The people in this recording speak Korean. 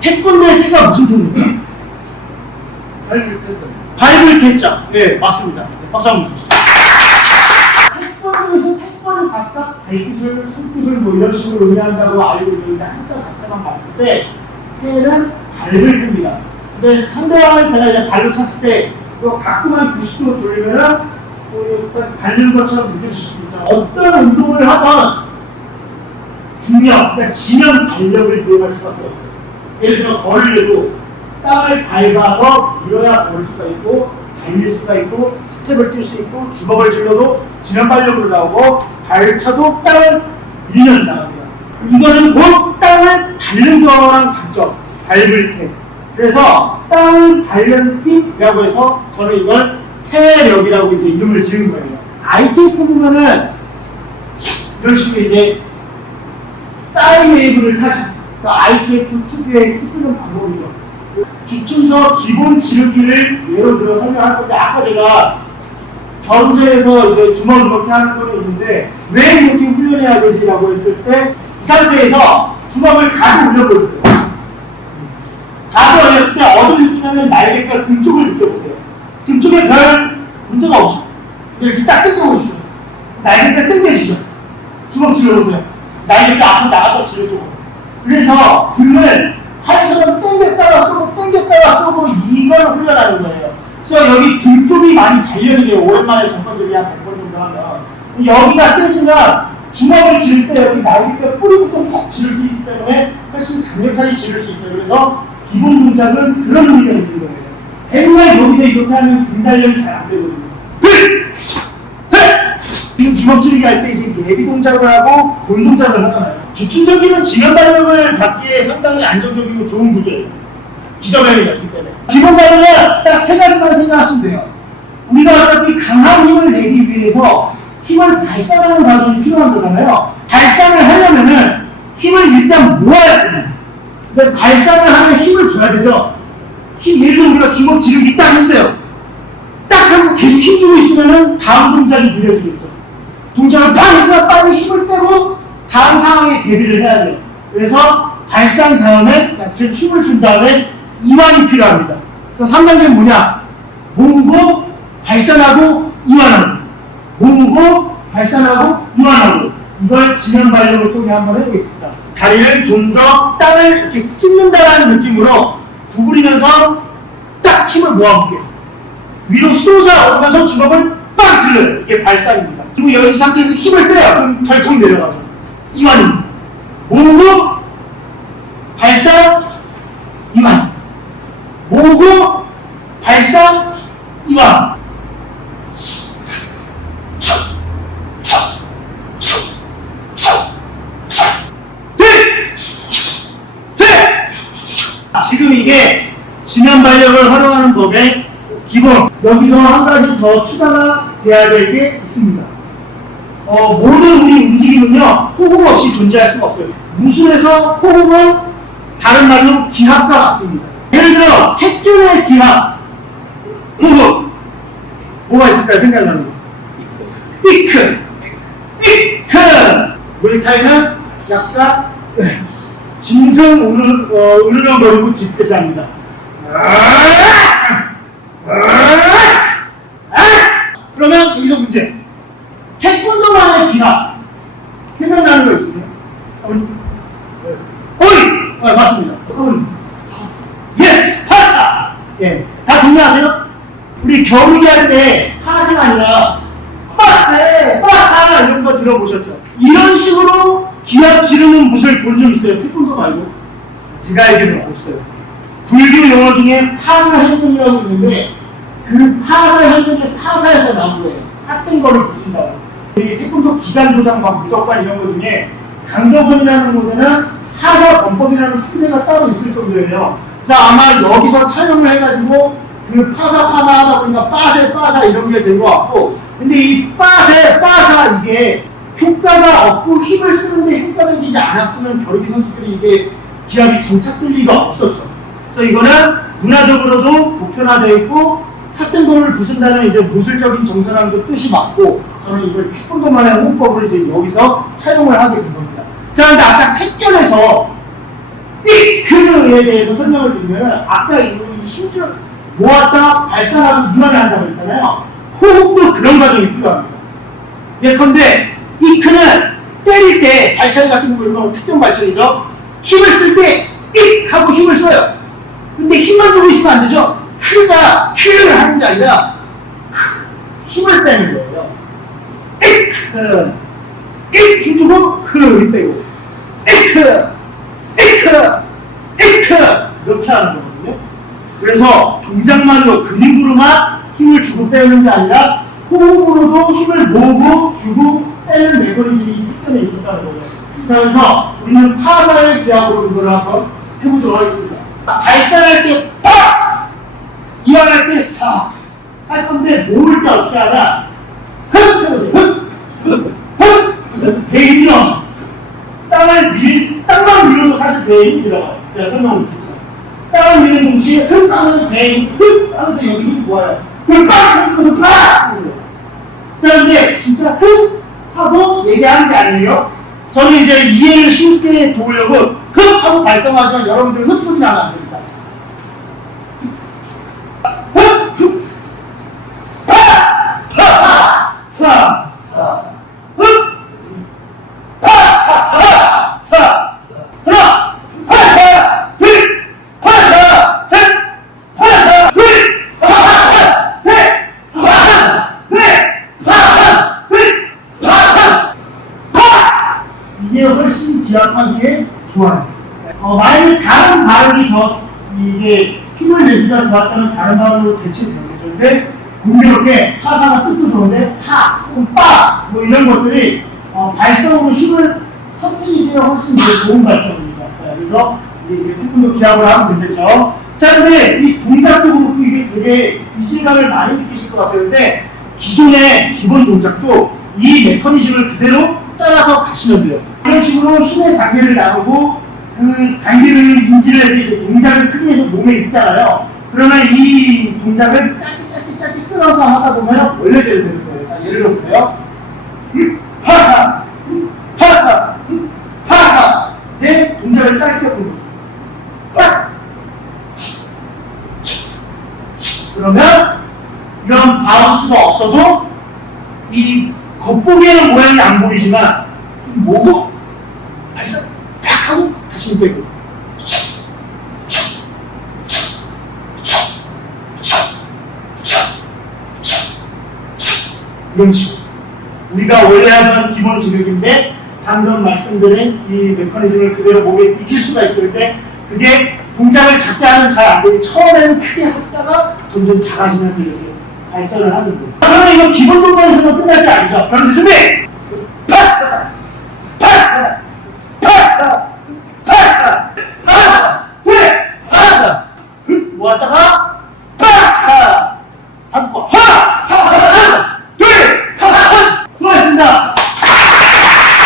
태권도의 태가 무슨 태입니까? 밟을 태죠. 밟을 태자. 네, 맞습니다. 네, 박수 한번 주시죠. 태권도에서 태권을 각각 발기술, 손기술 뭐 이런 식으로 의미한다고 알고 있는데 한자 자체만 봤을 때 태는 밟을 태입니다. 근데 상대방을 제가 이제 발로 찼을 때 또 가끔만 90도 돌리면은 약간 밟는 것처럼 느껴질 수도 있잖아요. 어떤 운동을 하던 중력, 그러니까 지면 발력을 이용할 수밖에 없어요. 예를 들어 거리에도 땅을 밟아서 밀어야 버릴 수가 있고 달릴 수가 있고 스텝을 뛸 수 있고 주먹을 질러도 지면 발력으로 나오고 발차도 땅을 밀면서 나갑니다. 이거는 곧 땅을 밟는 거랑 같죠. 밟을 때. 그래서 땅을 밟는 힘이라고 해서 저는 이걸 태력이라고 이제 이름을 지은 거예요. ITF 보면은 이런 식으로 이제 사인 웨이브를 타시 ITF 특유의 힘쓰는 방법이죠. 주춤서 기본 지르기를 예로 들어 설명할 건데 아까 제가 견제에서 이제 주먹 이렇게 하는 거는 있는데 왜 이렇게 훈련해야 되지라고 했을 때 이 상태에서 주먹을 가고 올려보세요. 가고 올렸을 때 어디를 느끼냐면 날개뼈 등 쪽을 느껴보세요. 등 쪽에 별 문제가 없죠. 이렇게 딱 땡겨보시죠. 날개뼈 땡겨지죠. 주먹 질러보세요. 날개뼈 앞으로 나가서 질러줘. 그래서 등을 팔처럼 땡겼다가 쏘고 이걸 훈련하는 거예요. 그래서 여기 등 쪽이 많이 단련이에요. 오랜만에 전반적이 한 100번 정도 하면. 여기가 세지면 주먹을 지를 때 여기 날개뼈 뿌리부터 퍽 지를 수 있기 때문에 훨씬 강력하게 지를 수 있어요. 그래서 기본 동작은 그런 의미가 있는 거예요. 대부분 여기서 이렇게 하면 등 단련이 잘 안 되거든요. 둘, 셋! 지금 주먹 찌르기 할 때 이제 예비 동작을 하고 본 동작을 하잖아요. 주춤서기는 지면 발력을 받기에 상당히 안정적이고 좋은 구조예요. 기저면이 있기 때문에. 기본 발력은 딱 세 가지만 생각하시면 돼요. 우리가 어차피 강한 힘을 내기 위해서 힘을 발산하는 과정이 필요한 거잖아요. 발산을 하려면은 힘을 일단 모아야 됩니다. 근데 발산을 하면 힘을 줘야 되죠. 예를 들어 우리가 주먹 지르기 딱 했어요. 딱 하고 계속 힘주고 있으면은 다음 동작이 느려지겠죠. 동작을 딱 했으면 빨리 힘을 빼고 다음 상황에 대비를 해야 돼요. 그래서 발산 다음에, 즉 힘을 준 다음에 이완이 필요합니다. 그래서 3단계는 뭐냐? 모으고 발산하고 이완하고 모으고 발산하고 이완하고 이걸 지면 발력을 통해 한번 해보겠습니다. 다리를 좀 더 땅을 이렇게 찢는다라는 느낌으로 구부리면서 딱 힘을 모아볼게요. 위로 쏘자 오면서 주먹을 빵 찔러요. 이게 발산입니다. 그리고 여기 상태에서 힘을 빼요. 그럼 덜컥 내려가죠. 이완입니다. 모으고 발산 이완 모으고 발산 이완 지금 이게 지면 발력을 활용하는 법의 기본. 여기서 한 가지 더 추가가 돼야 될 게 있습니다. 모든 우리 움직임은요 호흡 없이 존재할 수가 없어요. 무술에서 호흡은 다른 말로 기합과 같습니다. 예를 들어 태권의 기합 호흡 뭐가 있을까요? 생각나는 거. 삐크 무에타이는 약간 짐승 으르렁거리고 짖대자입니다. 그러면 여기서 문제. 태권도만의 기합 생각나는 거 있으세요? 어이! 맞습니다. 예스! 파사! 예. 다 동의하세요? 우리 겨루기 할 때 파사가 아니라 빠세! 빠사! 이런 거 들어보셨죠? 이런 식으로 기합 지르는 무술 본 적 있어요? 태권도 말고? 제가 알기로는 없어요. 불교 용어 중에 파사 행동이라고 있는데 그 파사 행동이 파사에서 나온 거예요. 삭된 거를 부순다. 이 태권도 기간도장 막 무덕관 이런 거 중에 강덕원이라는 곳에는 파사 범법이라는 훈계가 따로 있을 정도예요. 자, 아마 여기서 촬영을 해가지고 그 파사 하다 보니까 빠세 이런 게 된 것 같고, 근데 이 빠사 이게 효과가 없고 힘을 쓰는데 효과적이지 않았으면 겨루기 선수들이 이게 기합이 정착될 리가 없었죠. 그래서 이거는 문화적으로도 보편화되어 있고 삭된 거를 부순다는 이제 무술적인 정서랑도 뜻이 맞고, 저는 이걸 태권도만의 호흡법으로 이제 여기서 차용을 하게 된 겁니다. 자, 근데 아까 태권에서 이크에 대해서 설명을 드리면 아까 이 힘줄 모았다 발산하고 이완을 한다고 했잖아요. 호흡도 그런 과정이 필요합니다. 예컨대 이크는 때릴 때 발차기 같은 거 이런 거 특정 발차기죠. 힘을 쓸 때 익 하고 힘을 써요. 근데 힘만 주고 있으면 안 되죠. 크가 큐를 하는 게 아니라 힘을 빼는 거예요. 이크 힘 주고 힘 빼고 이크 이렇게 하는 거거든요. 그래서 동작만으로 근육으로만 힘을 주고 빼는 게 아니라 호흡으로도 힘을 모으고 주고 빼는 메커니즘이 특별히 있었다는 거예요. 자, 그래서 우리는 파사의 기압으로 이걸 한번 해보도록 하겠습니다. 발산할 때 팍! 이완할 때 사! 할 건데 모을 때 어떻게 하나? 흥! 해보세요. 흥! 배에 힘이 들어가죠. 땅만 밀어도 사실 배에 힘이 들어가요. 제가 설명을 드리죠. 땅을 미는 동시에 흥! 하면서 배에 힘이 흥! 하면서 여기 힘이 모아요. 그걸 팍! 하면서 팍! 자, 근데 진짜 흥! 하고 얘기하는 게 아니에요. 저는 이제 이해를 쉽게 도우려고 흡! 하고 발성하시면 여러분들 흡 소리 나면 안 됩니다. 흡! 흡! 파! 파! 사! 사! 흡! 파! 파! 사! 하나! 파사! 둘! 파사! 셋! 파사! 둘! 파사! 셋! 파사! 넷! 파사! 둘! 파사! 파! 이게 훨씬 기억하기에 좋아요. 만약에 다른 발음이 더 이게 힘을 내기가 좋았다면 다른 발음으로 대체되겠죠. 근데 공교롭게 파사가 뜻도 좋은데 파, 혹은 빠, 뭐 이런 것들이 발성으로 힘을 터뜨리기에 훨씬 더 좋은 발성입니다. 그래서 이게 조금 더 기합을 하면 되겠죠. 자, 근데 이 동작도 그렇고 이게 되게 이질감을 많이 느끼실 것 같았는데 기존의 기본 동작도 이 메커니즘을 그대로 따라서 가시면 돼요. 이런 식으로 힘의 단계를 나누고 그 단계를 인지를 해서 이제 동작을 크게 해서 몸에 있잖아요. 그러면 이 동작을 짧게 끊어서 하다 보면 원래대로 되는 거예요. 자, 예를 들어볼게요. 파사, 파사, 파사. 네, 동작을 짧게 하는 거예요. 파사. 그러면 이런 바운스가 없어도 이 겉보기에는 모양이 안 보이지만 모고 발사 탁 하고 다시 빼고 이런 식으로 우리가 원래 하던 기본 지력인데 방금 말씀드린 이 메커니즘을 그대로 몸에 익힐 수가 있을 때 그게 동작을 작게 하면 잘 안 되고 처음에는 크게 하다가 점점 작아지면서 이렇게 발전을 하는 거예요. 그러면 이거 기본 동작에서는 끝날 게 아니죠. 변수 준비!